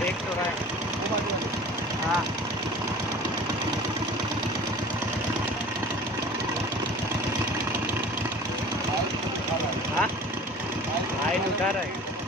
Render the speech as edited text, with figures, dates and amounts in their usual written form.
देख तो रहा है। हाँ हाँ, आयल उठा रहा है।